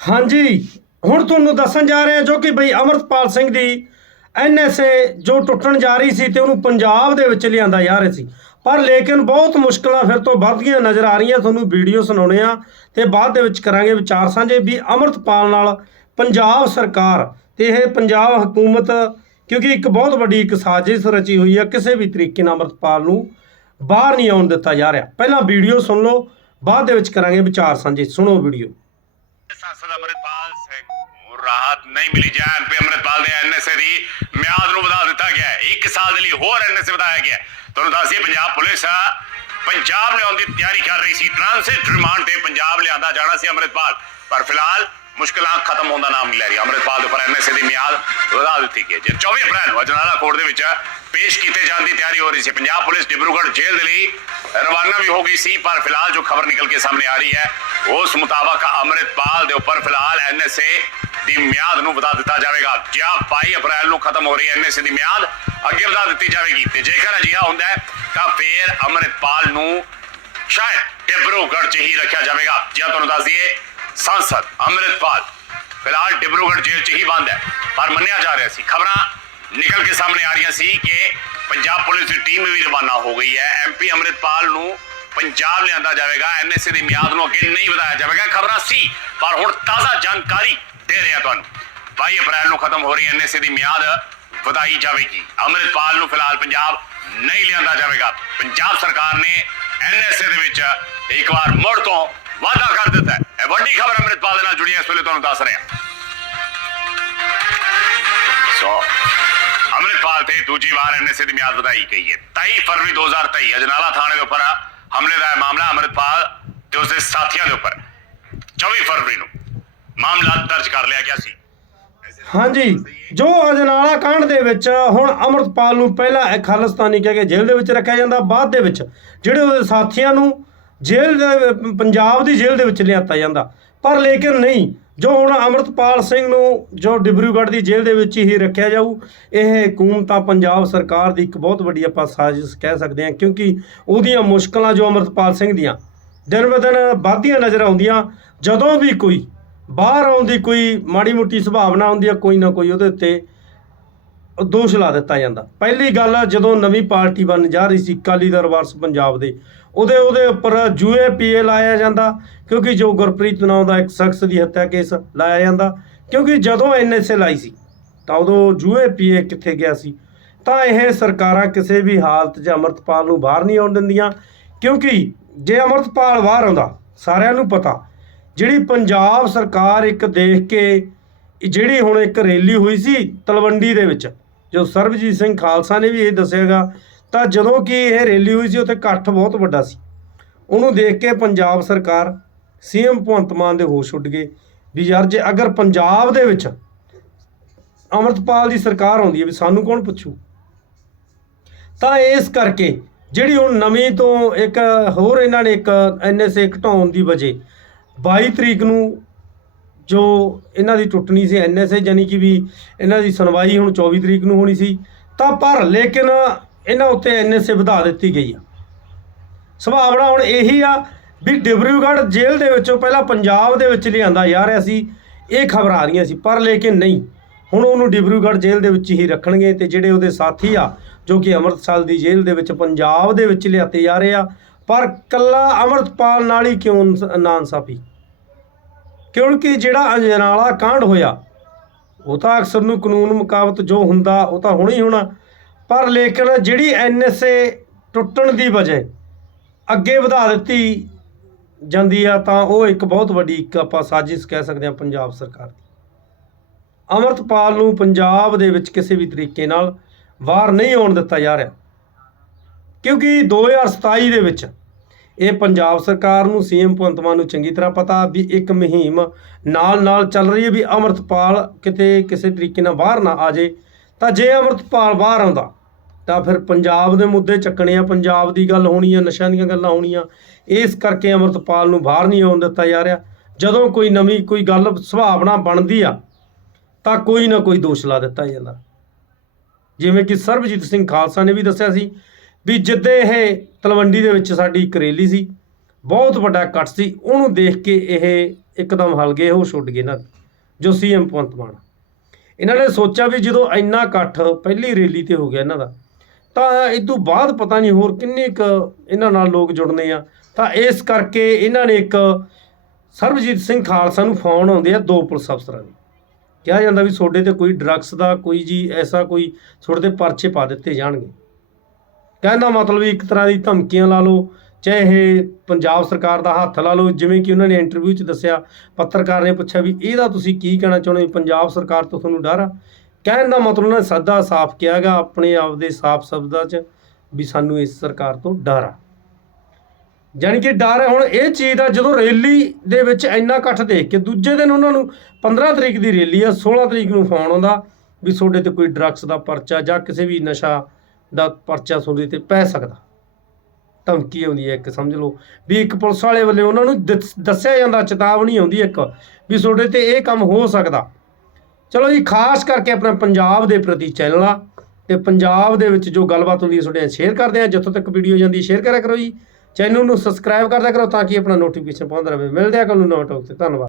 ਹਾਂਜੀ, ਹੁਣ ਤੁਹਾਨੂੰ ਦੱਸਣ ਜਾ ਰਹੇ ਹਾਂ ਜੋ ਕਿ ਬਈ ਅਮਰਤਪਾਲ ਸਿੰਘ ਦੀ ਐਨਐਸਏ ਜੋ ਟੁੱਟਣ ਜਾ ਰਹੀ ਸੀ ਤੇ ਉਹਨੂੰ ਪੰਜਾਬ ਦੇ ਵਿੱਚ ਲਿਆਂਦਾ ਜਾ ਰਿਹਾ ਸੀ। ਪਰ ਲੇਕਿਨ ਬਹੁਤ ਮੁਸ਼ਕਲਾਂ ਫਿਰ ਤੋਂ ਵੱਧਦੀਆਂ ਨਜ਼ਰ ਆ ਰਹੀਆਂ, ਤੁਹਾਨੂੰ ਵੀਡੀਓ ਸੁਣਾਉਣੇ ਆ ਤੇ ਬਾਅਦ ਦੇ ਵਿੱਚ ਕਰਾਂਗੇ ਵਿਚਾਰ ਸਾਂਝੇ ਵੀ ਅਮਰਤਪਾਲ ਨਾਲ ਪੰਜਾਬ ਸਰਕਾਰ ਤੇ ਇਹ ਪੰਜਾਬ ਹਕੂਮਤ, ਕਿਉਂਕਿ ਇੱਕ ਬਹੁਤ ਵੱਡੀ ਇੱਕ ਸਾਜ਼ਿਸ਼ ਰਚੀ ਹੋਈ ਆ, ਕਿਸੇ ਵੀ ਤਰੀਕੇ ਨਾਲ ਅਮਰਤਪਾਲ ਨੂੰ ਬਾਹਰ ਨਹੀਂ ਆਉਣ ਦਿੱਤਾ ਜਾ ਰਿਹਾ। ਪਹਿਲਾਂ ਵੀਡੀਓ ਸੁਣ ਲਓ, ਬਾਅਦ ਦੇ ਵਿੱਚ ਕਰਾਂਗੇ ਵਿਚਾਰ ਸਾਂਝੇ, ਸੁਣੋ ਵੀਡੀਓ। ਰਾਹਤ ਨਹੀਂ ਮਿਲੀ ਜਾਨ ਪੇ ਅਮਰਿਤਪਾਲ ਦੇ ਐਨਐਸਏ ਦੀ ਮਿਆਦ ਨੂੰ ਵਧਾ ਦਿੱਤਾ ਗਿਆ ਹੈ। ਇੱਕ ਸਾਲ ਦੇ ਲਈ ਹੋਰ ਐਨਐਸਏ ਵਧਾਇਆ ਗਿਆ ਤੁਹਾਨੂੰ ਦੱਸ ਪੰਜਾਬ ਪੁਲਿਸ ਪੰਜਾਬ ਲਿਆਉਣ ਦੀ ਤਿਆਰੀ ਕਰ ਰਹੀ ਸੀ। ਟ੍ਰਾਂਸਿਟ ਰਿਮਾਂਡ ਤੇ ਪੰਜਾਬ ਲਿਆਂਦਾ ਜਾਣਾ ਸੀ ਅਮਰਿਤਪਾਲ ਪਰ ਫਿਲਹਾਲ ਮੁਸ਼ਕਲਾਂ ਖਤਮ ਹੋਣ ਦਾ ਨਾਮ ਨਹੀਂ ਲੈ ਰਹੀ। ਅਮਰਿਤਪਾਲ ਦੇ ਉੱਪਰ ਐਨਐਸਏ ਦੀ ਮਿਆਦ ਵਧਾ ਦਿੱਤੀ ਗਈ ਹੈ। 24 ਅਪ੍ਰੈਲ ਨੂੰ ਅਜਨਾਲਾ ਕੋਰਟ ਦੇ ਵਿੱਚ ਪੇਸ਼ ਕੀਤੇ ਜਾਣ ਦੀ ਤਿਆਰੀ ਹੋ ਰਹੀ ਸੀ, ਪੰਜਾਬ ਪੁਲਿਸ ਡਿਬਰੂਗੜ੍ਹ ਜੇਲ੍ਹ ਦੇ ਲਈ ਰਵਾਨਾ ਵੀ ਹੋ ਗਈ ਸੀ, ਪਰ ਫਿਲਹਾਲ ਜੋ ਖਬਰ ਨਿਕਲ ਕੇ ਸਾਹਮਣੇ ਆ ਰਹੀ ਹੈ, ਉਸ ਮੁਤਾਬਕ ਅਮਰਿਤਪਾਲ ਦੇ ਉੱਪਰ ਫਿਲਹਾਲ ਐਨਐਸਏ ਦੀ ਮਿਆਦ ਨੂੰ ਵਧਾ ਦਿੱਤਾ ਜਾਵੇਗਾ। ਜਾਂ 22 ਅਪ੍ਰੈਲ ਨੂੰ ਖਤਮ ਹੋ ਰਹੀ ਐਨਐਸਏ ਦੀ ਮਿਆਦ? ਅੱਗੇ ਵਧਾ ਦਿੱਤੀ ਜਾਵੇਗੀ। ਤੇ ਜੇਕਰ ਅਜਿਹਾ ਹੁੰਦਾ ਹੈ, ਤਾਂ ਫਿਰ ਅਮਰਿਤਪਾਲ ਨੂੰ ਸ਼ਾਇਦ ਡਿਬਰੂਗੜ੍ਹ 'ਚ ਹੀ ਰੱਖਿਆ ਜਾਵੇਗਾ। ਜਾਂ ਤੁਹਾਨੂੰ ਦੱਸ ਦਈਏ, ਸੰਸਦ, ਅਮਰਿਤਪਾਲ, ਫਿਲਹਾਲ ਡਿਬਰੂਗੜ੍ਹ ਜੇਲ੍ਹ 'ਚ ਹੀ ਬੰਦ ਹੈ। ਪਰ ਮੰਨਿਆ ਜਾ ਰਿਹਾ ਸੀ। ਖਬਰਾਂ ਨਿਕਲ ਕੇ ਸਾਹਮਣੇ ਆ ਰਹੀਆਂ ਸੀ ਕਿ ਪੰਜਾਬ ਪੁਲਿਸ ਦੀ ਟੀਮ ਵੀ ਰਵਾਨਾ ਹੋ ਗਈ ਹੈ। ਐਮਪੀ ਅਮਰਿਤਪਾਲ ਨੂੰ ਪੰਜਾਬ ਲਿਆਂਦਾ ਜਾਵੇਗਾ। ਐਨਐਸਏ ਦੀ ਮਿਆਦ ਨੂੰ ਅੱਗੇ ਨਹੀਂ ਵਧਾਇਆ ਜਾਵੇਗਾ। ਖਬਰਾਂ ਸੀ, ਪਰ ਹੁਣ ਤਾਜ਼ਾ ਜਾਣਕਾਰੀ ਦੇ ਰਿਹਾ ਤੁਹਾਨੂੰ। 22 ਅਪ੍ਰੈਲ ਨੂੰ ਖਤਮ ਹੋ ਰਹੀ ਐਨਐਸਏ ਦੀ ਮਿਆਦ, ਵਧਾਈ ਜਾਵੇਗੀ। ਅਮਰਿਤਪਾਲ ਨੂੰ ਫਿਲਹਾਲ ਪੰਜਾਬ ਨਹੀਂ ਲਿਆਂਦਾ ਜਾਵੇਗਾ। ਪੰਜਾਬ ਸਰਕਾਰ ਨੇ ਐਨਐਸਏ ਦੇ ਵਿੱਚ ਇੱਕ ਵਾਰ ਮੁੜ ਤੋਂ ਵਾਅਦਾ ਕਰ ਦਿੱਤਾ ਹੈ। ਇਹ ਵੱਡੀ ਖਬਰ ਅਮਰਿਤਪਾਲ ਦੇ ਨਾਲ ਜੁੜੀ ਹੈ, ਇਸ ਵੇਲੇ ਤੁਹਾਨੂੰ ਦੱਸ ਰਿਹਾ ਸੋ, ਅਮਰਿਤਪਾਲ ਤੇ ਦੂਜੀ ਵਾਰ ਐਨਐਸਏ ਦੀ ਮਿਆਦ ਵਧਾਈ ਗਈ ਹੈ। 23 ਫਰਵਰੀ 2023 ਅਜਨਾਲਾ ਥਾਣੇ ਦੇ ਉੱਪਰ ਹਮਲੇ ਦਾ ਇਹ ਮਾਮਲਾ ਅਮਰਿਤਪਾਲ ਤੇ ਉਸਦੇ ਸਾਥੀਆਂ ਦੇ ਉੱਪਰ। 24 ਫਰਵਰੀ ਨੂੰ ਮਾਮਲਾ ਦਰਜ ਕਰ ਲਿਆ ਗਿਆ ਸੀ। ਹਾਂਜੀ, ਜੋ ਅਜਨਾਲਾ ਕਾਂਡ ਦੇ ਵਿੱਚ ਹੁਣ ਅਮਰਤਪਾਲ ਨੂੰ ਪਹਿਲਾਂ ਇਹ ਖਾਲਿਸਤਾਨੀ ਕਹਿ ਕੇ ਜੇਲ੍ਹ ਦੇ ਵਿੱਚ ਰੱਖਿਆ ਜਾਂਦਾ, ਬਾਅਦ ਦੇ ਵਿੱਚ ਜਿਹੜੇ ਉਹਦੇ ਸਾਥੀਆਂ ਨੂੰ ਜੇਲ੍ਹ ਦੇ, ਪੰਜਾਬ ਦੀ ਜੇਲ੍ਹ ਦੇ ਵਿੱਚ ਲਿਆਤਾ ਜਾਂਦਾ। ਪਰ ਲੇਕਿਨ ਨਹੀਂ, ਜੋ ਹੁਣ ਅਮਰਤਪਾਲ ਸਿੰਘ ਨੂੰ ਜੋ ਡਿਬਰੂਗੜ੍ਹ ਦੀ ਜੇਲ੍ਹ ਦੇ ਵਿੱਚ ਹੀ ਰੱਖਿਆ ਜਾਊ, ਇਹ ਹਕੂਮਤਾਂ ਪੰਜਾਬ ਸਰਕਾਰ ਦੀ ਇੱਕ ਬਹੁਤ ਵੱਡੀ ਆਪਾਂ ਸਾਜ਼ਿਸ਼ ਕਹਿ ਸਕਦੇ ਹਾਂ, ਕਿਉਂਕਿ ਉਹਦੀਆਂ ਮੁਸ਼ਕਲਾਂ ਜੋ ਅਮਰਤਪਾਲ ਸਿੰਘ ਦੀਆਂ ਦਿਨ ਬ ਦਿਨ ਵੱਧਦੀਆਂ ਨਜ਼ਰ ਆਉਂਦੀਆਂ, ਜਦੋਂ ਵੀ ਕੋਈ ਬਾਹਰ ਆਉਣ ਦੀ ਕੋਈ ਮਾੜੀ ਮੋਟੀ ਸੰਭਾਵਨਾ ਹੁੰਦੀ ਹੈ ਕੋਈ ਨਾ ਕੋਈ ਉਹਦੇ ਉੱਤੇ ਦੋਸ਼ ਲਾ ਦਿੱਤਾ ਜਾਂਦਾ। ਪਹਿਲੀ ਗੱਲ ਆ, ਜਦੋਂ ਨਵੀਂ ਪਾਰਟੀ ਬਣ ਜਾ ਰਹੀ ਸੀ ਅਕਾਲੀ ਦਲ ਵਾਰਸ ਪੰਜਾਬ ਦੇ ਉਹਦੇ ਉਹਦੇ ਉੱਪਰ ਜੂਏ ਪੀਏ ਲਾਇਆ ਜਾਂਦਾ ਕਿਉਂਕਿ ਜੋ ਗੁਰਪ੍ਰੀਤ ਨਾਂ ਦਾ ਇੱਕ ਸ਼ਖਸ ਦੀ ਹੱਤਿਆ ਕੇਸ ਲਾਇਆ ਜਾਂਦਾ ਕਿਉਂਕਿ ਜਦੋਂ ਐਨਐਸਏ ਲਾਈ ਸੀ ਤਾਂ ਉਦੋਂ ਜੂਏ ਪੀਏ ਕਿੱਥੇ ਗਿਆ ਸੀ? ਤਾਂ ਇਹ ਸਰਕਾਰਾਂ ਕਿਸੇ ਵੀ ਹਾਲਤ 'ਚ ਅਮਰਤਪਾਲ ਨੂੰ ਬਾਹਰ ਨਹੀਂ ਆਉਣ ਦਿੰਦੀਆਂ ਕਿਉਂਕਿ ਜੇ ਅਮਰਤਪਾਲ ਬਾਹਰ ਆਉਂਦਾ ਸਾਰਿਆਂ ਨੂੰ ਪਤਾ ਜਿਹੜੀ ਪੰਜਾਬ ਸਰਕਾਰ ਇੱਕ ਦੇਖ ਕੇ, ਜਿਹੜੀ ਹੁਣ ਇੱਕ ਰੈਲੀ ਹੋਈ ਸੀ ਤਲਵੰਡੀ ਦੇ ਵਿੱਚ, ਜੋ ਸਰਬਜੀਤ ਸਿੰਘ ਖਾਲਸਾ ਨੇ ਵੀ ਇਹ ਦੱਸਿਆਗਾ ਤਾਂ ਜਦੋਂ ਕਿ ਇਹ ਰੈਲੀ ਹੋਈ ਸੀ, ਉੱਥੇ ਇਕੱਠ ਬਹੁਤ ਵੱਡਾ ਸੀ। ਉਹਨੂੰ ਦੇਖ ਕੇ ਪੰਜਾਬ ਸਰਕਾਰ ਸੀਐਮ ਭਗਵੰਤ ਮਾਨ ਦੇ ਹੋਸ਼ ਉੱਡ ਗਏ ਵੀ ਯਾਰ ਜੇ ਅਗਰ ਪੰਜਾਬ ਦੇ ਵਿੱਚ ਅਮਰਤਪਾਲ ਦੀ ਸਰਕਾਰ ਆਉਂਦੀ ਹੈ, ਵੀ ਸਾਨੂੰ ਕੌਣ ਪੁੱਛੂ? ਤਾਂ ਇਸ ਕਰਕੇ ਜਿਹੜੀ ਹੁਣ ਨਵੀਂ ਤੋਂ ਇੱਕ ਹੋਰ ਇਹਨਾਂ ਨੇ ਇੱਕ ਐਨਐਸਏ ਘਟਾਉਣ ਦੀ ਵਜ੍ਹਾ 22 ਤਰੀਕ ਨੂੰ ਜੋ ਇਹਨਾਂ ਦੀ ਟੁੱਟਣੀ ਸੀ ਐਨਐਸਏ ਯਾਨੀ ਕਿ ਵੀ ਇਹਨਾਂ ਦੀ ਸੁਣਵਾਈ ਹੁਣ 24 ਤਰੀਕ ਨੂੰ ਹੋਣੀ ਸੀ, ਤਾਂ ਪਰ ਲੇਕਿਨ ਇਹਨਾਂ ਉੱਤੇ ਐਨਐਸਏ ਵਧਾ ਦਿੱਤੀ ਗਈ ਆ। ਸੁਭਾਵਨਾ ਹੁਣ ਇਹੀ ਆ ਵੀ ਡਿਬਰੂਗੜ੍ਹ ਜੇਲ੍ਹ ਦੇ ਵਿੱਚੋਂ ਪਹਿਲਾਂ ਪੰਜਾਬ ਦੇ ਵਿੱਚ ਲਿਆਂਦਾ ਜਾ ਰਿਹਾ ਸੀ, ਇਹ ਖਬਰ ਆ ਰਹੀਆਂ ਸੀ, ਪਰ ਲੇਕਿਨ ਨਹੀਂ। ਹੁਣ ਉਹਨੂੰ ਡਿਬਰੂਗੜ੍ਹ ਜੇਲ੍ਹ ਦੇ ਵਿੱਚ ਹੀ ਰੱਖਣਗੇ ਤੇ ਜਿਹੜੇ ਉਹਦੇ ਸਾਥੀ ਆ, ਜੋ ਕਿ ਅੰਮ੍ਰਿਤਸਰ ਦੀ ਜੇਲ੍ਹ ਦੇ ਵਿੱਚ ਪੰਜਾਬ ਦੇ ਵਿੱਚ ਲਿਆਤੇ ਜਾ ਰਹੇ ਆ ਪਰ ਕੱਲਾ ਅੰਮ੍ਰਿਤਪਾਲ ਨਾਲ ਹੀ ਕਿਉਂ ਨਾ ਕਿਉਂਕਿ ਜਿਹੜਾ ਅਜਨਾਲਾ ਕਾਂਡ ਹੋਇਆ, ਉਹ ਤਾਂ ਅਕਸਰ ਨੂੰ ਕਾਨੂੰਨ ਮੁਕਾਬਤ ਜੋ ਹੁੰਦਾ, ਉਹ ਤਾਂ ਹੋਣਾ ਹੀ ਹੋਣਾ। ਪਰ ਲੇਕਿਨ ਜਿਹੜੀ ਐਨਐਸਏ ਟੁੱਟਣ ਦੀ ਵਜ੍ਹਾ ਅੱਗੇ ਵਧਾ ਦਿੱਤੀ ਜਾਂਦੀ ਆ, ਤਾਂ ਉਹ ਇੱਕ ਬਹੁਤ ਵੱਡੀ, ਇੱਕ ਆਪਾਂ ਸਾਜ਼ਿਸ਼ ਕਹਿ ਸਕਦੇ ਹਾਂ ਪੰਜਾਬ ਸਰਕਾਰ ਦੀ। ਅਮਰਤਪਾਲ ਨੂੰ ਪੰਜਾਬ ਦੇ ਵਿੱਚ ਕਿਸੇ ਵੀ ਤਰੀਕੇ ਨਾਲ ਵਾਰ ਨਹੀਂ ਆਉਣ ਦਿੱਤਾ ਜਾ ਰਿਹਾ। ਕਿਉਂਕਿ 2027 ਦੇ ਵਿੱਚ ਇਹ ਪੰਜਾਬ ਸਰਕਾਰ ਨੂੰ, ਸੀਐਮ ਭਗਵੰਤ ਮਾਨ ਨੂੰ ਚੰਗੀ ਤਰ੍ਹਾਂ ਪਤਾ ਵੀ ਇੱਕ ਮੁਹਿੰਮ ਨਾਲ ਨਾਲ ਚੱਲ ਰਹੀ ਹੈ ਵੀ ਅਮਰਤਪਾਲ ਕਿਤੇ ਕਿਸੇ ਤਰੀਕੇ ਨਾਲ ਬਾਹਰ ਨਾ ਆ ਜੇ। ਤਾਂ ਜੇ ਅਮਰਤਪਾਲ ਬਾਹਰ ਆਉਂਦਾ, ਤਾਂ ਫਿਰ ਪੰਜਾਬ ਦੇ ਮੁੱਦੇ ਚੱਕਣੇ ਆ, ਪੰਜਾਬ ਦੀ ਗੱਲ ਹੋਣੀ ਆ, ਨਸ਼ਿਆਂ ਦੀਆਂ ਗੱਲਾਂ ਹੋਣੀਆਂ। ਇਸ ਕਰਕੇ ਅਮਰਤਪਾਲ ਨੂੰ ਬਾਹਰ ਨਹੀਂ ਆਉਣ ਦਿੱਤਾ ਜਾ ਰਿਹਾ। ਜਦੋਂ ਕੋਈ ਨਵੀਂ ਕੋਈ ਗੱਲ ਸੁਭਾਵਨਾ ਬਣਦੀ ਆ, ਤਾਂ ਕੋਈ ਨਾ ਕੋਈ ਦੋਸ਼ ਲਾ ਦਿੱਤਾ ਜਾਂਦਾ। ਜਿਵੇਂ ਕਿ ਸਰਬਜੀਤ ਸਿੰਘ ਖਾਲਸਾ ਨੇ ਵੀ ਦੱਸਿਆ ਸੀ ਵੀ ਜਿੱਦੇ ਇਹ ਤਲਵੰਡੀ ਦੇ ਵਿੱਚ ਸਾਡੀ ਇੱਕ ਰੈਲੀ ਸੀ, ਬਹੁਤ ਵੱਡਾ ਇਕੱਠ ਸੀ, ਉਹਨੂੰ ਦੇਖ ਕੇ ਇਹ ਇੱਕਦਮ ਹਲ ਗਏ ਉਹ ਛੁੱਟ ਗਏ ਨਾ ਦੇ, ਜੋ ਸੀਐਮ ਭਗਵੰਤ ਮਾਨ। ਇਹਨਾਂ ਨੇ ਸੋਚਿਆ ਵੀ ਜਦੋਂ ਇੰਨਾ ਇਕੱਠ ਪਹਿਲੀ ਰੈਲੀ ਤੇ ਹੋ ਗਿਆ ਇਹਨਾਂ ਦਾ, ਤਾਂ ਇਸ ਤੋਂ ਬਾਅਦ ਪਤਾ ਨਹੀਂ ਹੋਰ ਕਿੰਨੇ ਕ ਇਹਨਾਂ ਨਾਲ ਲੋਕ ਜੁੜਨੇ ਆ। ਤਾਂ ਇਸ ਕਰਕੇ ਇਹਨਾਂ ਨੇ ਇੱਕ ਸਰਬਜੀਤ ਸਿੰਘ ਖਾਲਸਾ ਨੂੰ ਫੋਨ ਆਉਂਦੇ ਆ ਦੋ ਪੁਲਿਸ ਅਫਸਰਾਂ ਦੇ। ਕਿਹਾ ਜਾਂਦਾ ਵੀ ਤੁਹਾਡੇ ਤੇ ਕੋਈ ਡਰੱਗਸ ਦਾ ਕੋਈ ਜੀ ਐਸਾ ਕੋਈ ਤੁਹਾਡੇ ਤੇ ਪਰਚੇ ਪਾ ਦਿੱਤੇ ਜਾਣਗੇ। ਕਹਿਣ ਦਾ ਮਤਲਬ ਇੱਕ ਤਰ੍ਹਾਂ ਦੀ ਧਮਕੀਆਂ ਲਾ ਲਓ, ਚਾਹੇ ਇਹ ਪੰਜਾਬ ਸਰਕਾਰ ਦਾ ਹੱਥ ਲਾ ਲਓ, ਜਿਵੇਂ ਕਿ ਉਹਨਾਂ ਨੇ ਇੰਟਰਵਿਊ 'ਚ ਦੱਸਿਆ, ਪੱਤਰਕਾਰ ਨੇ ਪੁੱਛਿਆ ਵੀ ਇਹਦਾ ਤੁਸੀਂ ਕੀ ਕਹਿਣਾ ਚਾਹੁੰਦੇ ਹੋ ਪੰਜਾਬ ਸਰਕਾਰ ਤੋਂ ਤੁਹਾਨੂੰ ਡਰ ਆ? ਕਹਿਣ ਦਾ ਮਤਲਬ ਉਹਨਾਂ ਨੇ ਸੱਦਾ ਸਾਫ਼ ਕਿਹਾਗਾ ਆਪਣੇ ਆਪ ਦੇ ਸਾਫ਼ ਸ਼ਬਦਾਂ 'ਚ ਵੀ ਸਾਨੂੰ ਇਸ ਸਰਕਾਰ ਤੋਂ ਡਰ ਆ। ਜਾਣੀ ਕਿ ਡਰ ਹੈ ਹੁਣ ਇਹ ਚੀਜ਼ ਦਾ ਜਦੋਂ ਰੈਲੀ ਦੇ ਵਿੱਚ ਇੰਨਾ ਇਕੱਠ ਦੇਖ ਕੇ ਦੂਜੇ ਦਿਨ ਉਹਨਾਂ ਨੂੰ 15 ਤਰੀਕ ਦੀ ਰੈਲੀ ਆ 16 ਤਰੀਕ ਨੂੰ ਫੋਨ ਆਉਂਦਾ ਵੀ ਤੁਹਾਡੇ ਤੇ ਕੋਈ ਡਰੱਗਸ ਦਾ ਪਰਚਾ ਜਾਂ ਕਿਸੇ ਵੀ ਨਸ਼ਾ ਦਾ ਪਰਚਾ ਤੁਹਾਡੇ ਤੇ ਪੈ ਸਕਦਾ। ਧਮਕੀ ਆਉਂਦੀ ਹੈ ਇੱਕ, ਸਮਝ ਲਓ। ਵੀ ਇੱਕ ਪੁਲਿਸ ਵਾਲੇ ਵੱਲੋਂ ਉਹਨਾਂ ਨੂੰ ਦੱਸ- ਦੱਸਿਆ ਜਾਂਦਾ, ਚੇਤਾਵਨੀ ਆਉਂਦੀ ਇੱਕ, ਵੀ ਤੁਹਾਡੇ ਤੇ ਇਹ ਕੰਮ ਹੋ ਸਕਦਾ। ਚਲੋ ਜੀ, ਖਾਸ ਕਰਕੇ ਆਪਣਾ ਪੰਜਾਬ ਦੇ ਪ੍ਰਤੀ ਚੈਨਲ ਆ ਤੇ ਪੰਜਾਬ ਦੇ ਵਿੱਚ ਜੋ ਗੱਲਬਾਤ ਹੁੰਦੀ ਹੈ, ਤੁਹਾਡੇ ਨਾਲ ਸ਼ੇਅਰ ਕਰਦੇ ਆ ਜਿੱਥੋਂ ਤੱਕ ਵੀਡੀਓ ਜਾਂਦੀ ਸ਼ੇਅਰ ਕਰਿਆ ਕਰੋ ਜੀ। ਚੈਨਲ ਨੂੰ ਸਬਸਕ੍ਰਾਈਬ ਕਰਦਿਆ ਕਰੋ ਤਾਂ ਕਿ ਆਪਣਾ ਨੋਟੀਫਿਕੇਸ਼ਨ ਪਹੁੰਚਦਾ ਰਹੇ। ਮਿਲਦੇ ਆ ਕੱਲ ਨੂੰ ਨਵਾਂ ਟੌਕ ਤੇ। ਧੰਨਵਾਦ।